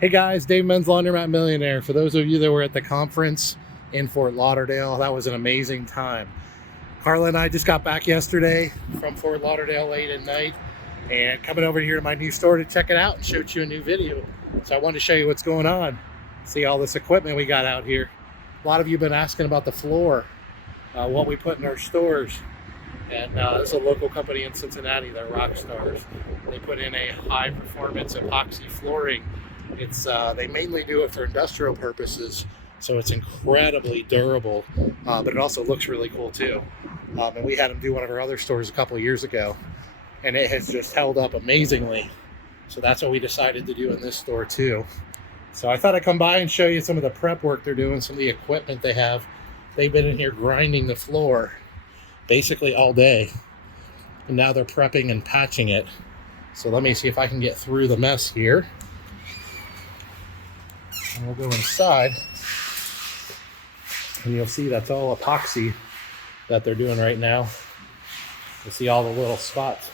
Hey guys, Dave Menz, Laundromat Millionaire. For those of you that were at the conference in Fort Lauderdale, that was an amazing time. Carla and I just got back yesterday from Fort Lauderdale late at night and coming over here to my new store to check it out and show you a new video. So I wanted to show you what's going on. See all this equipment we got out here. A lot of you have been asking about the floor, what we put in our stores. And this is a local company in Cincinnati, they're rock stars. They put in a high performance epoxy flooring. It's they mainly do it for industrial purposes, so it's incredibly durable, but it also looks really cool too. And we had them do one of our other stores a couple of years ago, and it has just held up amazingly. So that's what we decided to do in this store too. So I thought I'd come by and show you some of the prep work they're doing, some of the equipment they have. They've been in here grinding the floor basically all day, and now they're prepping and patching it. So let me see if I can get through the mess here. And we'll go inside, and you'll see that's all epoxy that they're doing right now. You see all the little spots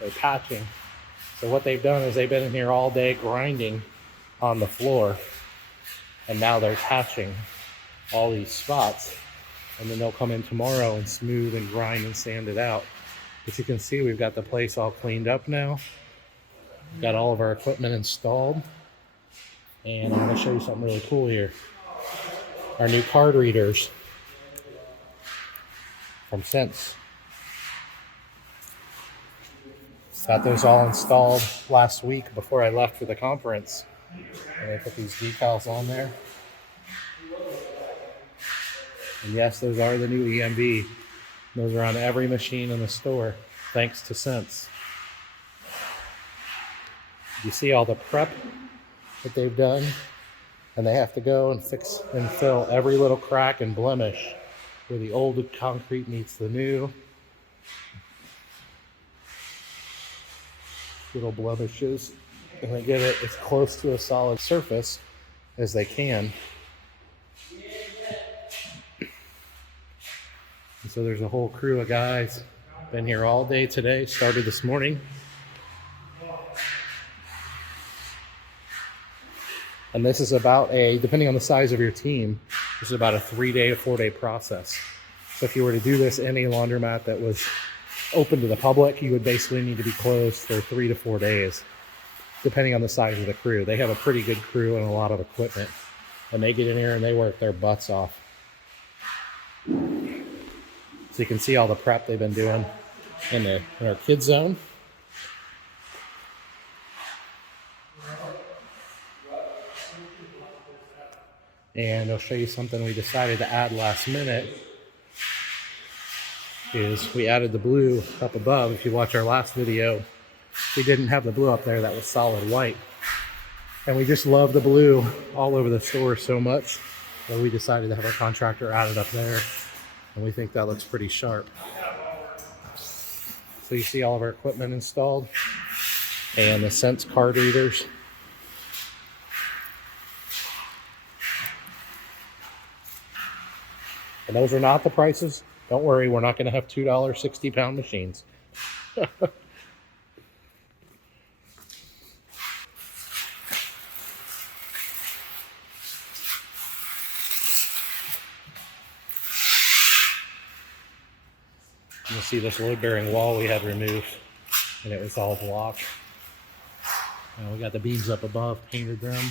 they're patching. So what they've done is they've been in here all day grinding on the floor, and now they're patching all these spots, and then they'll come in tomorrow and smooth and grind and sand it out. As you can see, we've got the place all cleaned up now. We've got all of our equipment installed. And I'm going to show you something really cool here. Our new card readers from Cents. Got those all installed last week before I left for the conference. And I put these decals on there. And yes, those are the new EMV. Those are on every machine in the store, thanks to Cents. You see all the prep that they've done, and they have to go and fix and fill every little crack and blemish where the old concrete meets the new. Little blemishes, and they get it as close to a solid surface as they can. And so there's a whole crew of guys been here all day today, started this morning. And this is about depending on the size of your team, this is about a 3-day to 4-day process. So if you were to do this in a laundromat that was open to the public, you would basically need to be closed for 3 to 4 days, depending on the size of the crew. They have a pretty good crew and a lot of equipment, and they get in here and they work their butts off. So you can see all the prep they've been doing in our kids zone. And I'll show you something we decided to add last minute. Is we added the blue up above. If you watch our last video, we didn't have the blue up there that was solid white. And we just love the blue all over the store so much that we decided to have our contractor add it up there. And we think that looks pretty sharp. So you see all of our equipment installed and the Cents card readers. And those are not the prices. Don't worry, we're not going to have $2 60-pound machines. You'll see this load-bearing wall we had removed, and it was all block. And we got the beams up above, painted them,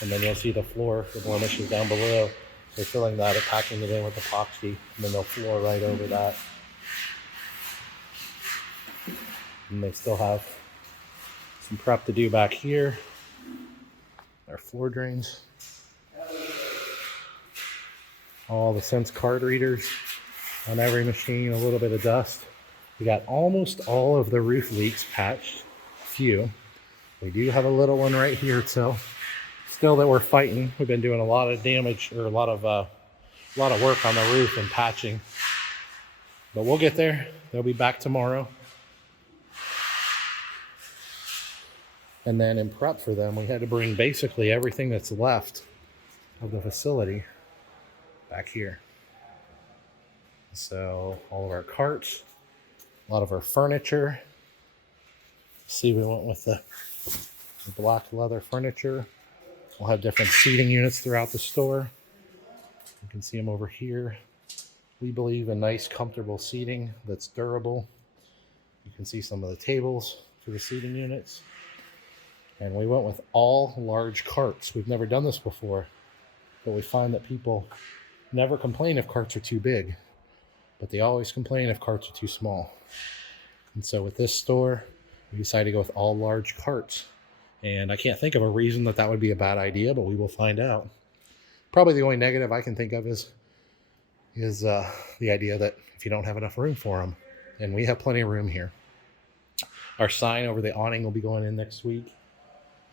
and then you'll see the floor, the blemishes down below. They're filling that and packing it in with epoxy, and then they'll floor right over that. And they still have some prep to do back here. Our floor drains. All the Cents card readers on every machine, a little bit of dust. We got almost all of the roof leaks patched, few. We do have a little one right here, so still that we're fighting. We've been doing a lot of damage, or a lot of work on the roof and patching. But we'll get there. They'll be back tomorrow. And then in prep for them, we had to bring basically everything that's left of the facility back here. So all of our carts, a lot of our furniture. See, we went with the black leather furniture. We'll have different seating units throughout the store. You can see them over here. We believe in nice, comfortable seating that's durable. You can see some of the tables for the seating units. And we went with all large carts. We've never done this before, but we find that people never complain if carts are too big, but they always complain if carts are too small. And so with this store, we decided to go with all large carts. And I can't think of a reason that that would be a bad idea, but we will find out. Probably the only negative I can think of is the idea that if you don't have enough room for them, and we have plenty of room here. Our sign over the awning will be going in next week.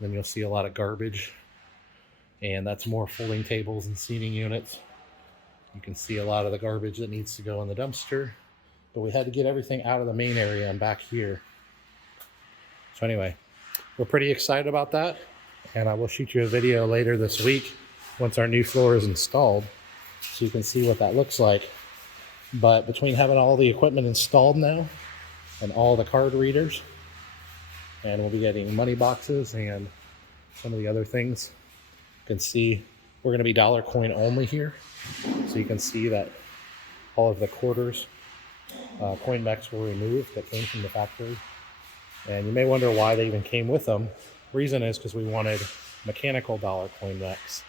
Then you'll see a lot of garbage, and that's more folding tables and seating units. You can see a lot of the garbage that needs to go in the dumpster, but we had to get everything out of the main area and back here. So anyway, we're pretty excited about that, and I will shoot you a video later this week once our new floor is installed so you can see what that looks like. But between having all the equipment installed now and all the card readers, and we'll be getting money boxes and some of the other things, you can see we're going to be dollar coin only here. So you can see that all of the quarters, coin mechs were removed that came from the factory. And you may wonder why they even came with them. Reason is because we wanted mechanical dollar coin mechs,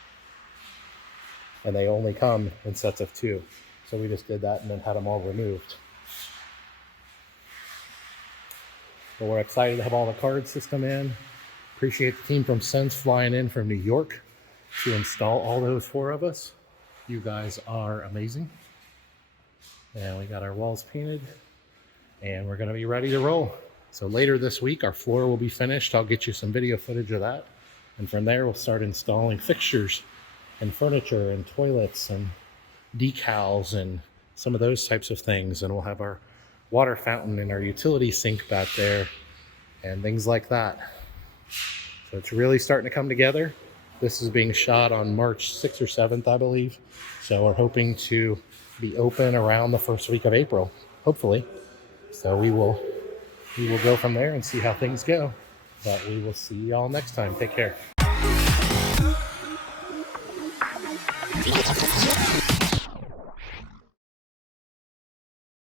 and they only come in sets of 2. So we just did that and then had them all removed. But we're excited to have all the card system in. Appreciate the team from Menz flying in from New York to install all those 4 of us. You guys are amazing. And we got our walls painted, and we're going to be ready to roll. So later this week, our floor will be finished. I'll get you some video footage of that. And from there, we'll start installing fixtures and furniture and toilets and decals and some of those types of things. And we'll have our water fountain and our utility sink back there and things like that. So it's really starting to come together. This is being shot on March 6th or 7th, I believe. So we're hoping to be open around the first week of April, hopefully. So we will go from there and see how things go. But we will see y'all next time. Take care.